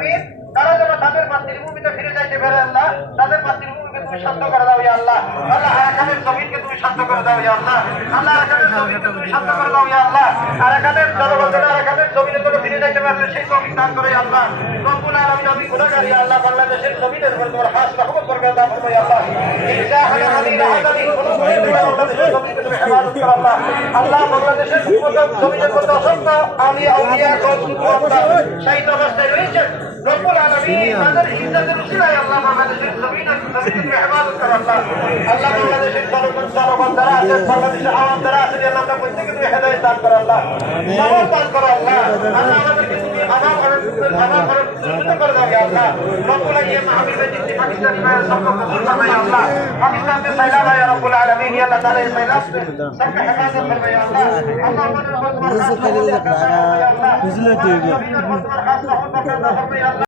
আলামিন তারা যেন তাদের মাতৃভূমিতে ফিরে যাইতে পারে আল্লাহ তাদের মাতৃভূমিকে তুমি শান্ত করে দাও ইয়া আল্লাহ আল্লাহ আরাকানের জমিনকে তুমি শান্ত করে দাও ইয়া আল্লাহ আল্লাহ আরাকানের জমিনকে তুমি শান্ত করে দাও ইয়া আল্লাহ আরাকানের জনগণের আরাকানের জমিনে যেন ফিরে যাইতে পারলে সেই তৌফিক দান করে ইয়া আল্লাহ রব্বুল আলামিন আমি গুনাহগার ইয়া আল্লাহ বাংলাদেশের জমিনের উপর তোমার খাস রহমত করবে দাও ফরমাই আল্লাহ ইজাহানা আলাইনা হাদানি বাংলাদেশের জমিনকে তুমি হেফাজত করো আল্লাহ আল্লাহ বাংলাদেশের জমিনের মধ্যে অসংখ্য আউলিয়া আউলিয়া আল্লাহ শহীদ অবস্থায় রয়েছে রব্বুল আলামিন তাদের ইজ্জতের উসিলায় আল্লাহ বাংলাদেশের জমিনের তুমি হেফাজত করো আল্লাহ আল্লাহ বাংলাদেশের জনগণ যারা আছে বাংলাদেশের আওয়াম যারা আছে আল্লাহ প্রত্যেককে তুমি হেদায়েত দান করো আল্লাহ সবর দান করো আল্লাহ আল্লাহ আমাদেরকে তুমি ক্ষমা করে সুস্থ করে দাও ইয়া আল্লাহ রব্বুল আলামিন মাহবিবে জিন্দি পাকিস্তানি ভাইয়ের সম্পর্ক ফরমাই আল্লাহ পাকিস্তান में सैलाब आया रब्बुल आलमीन या अल्लाह ताला सैलाब से सबका हिफाजत फरमाए अल्लाह अल्लाह हमारे ऊपर खास रहमत फरमाए अल्लाह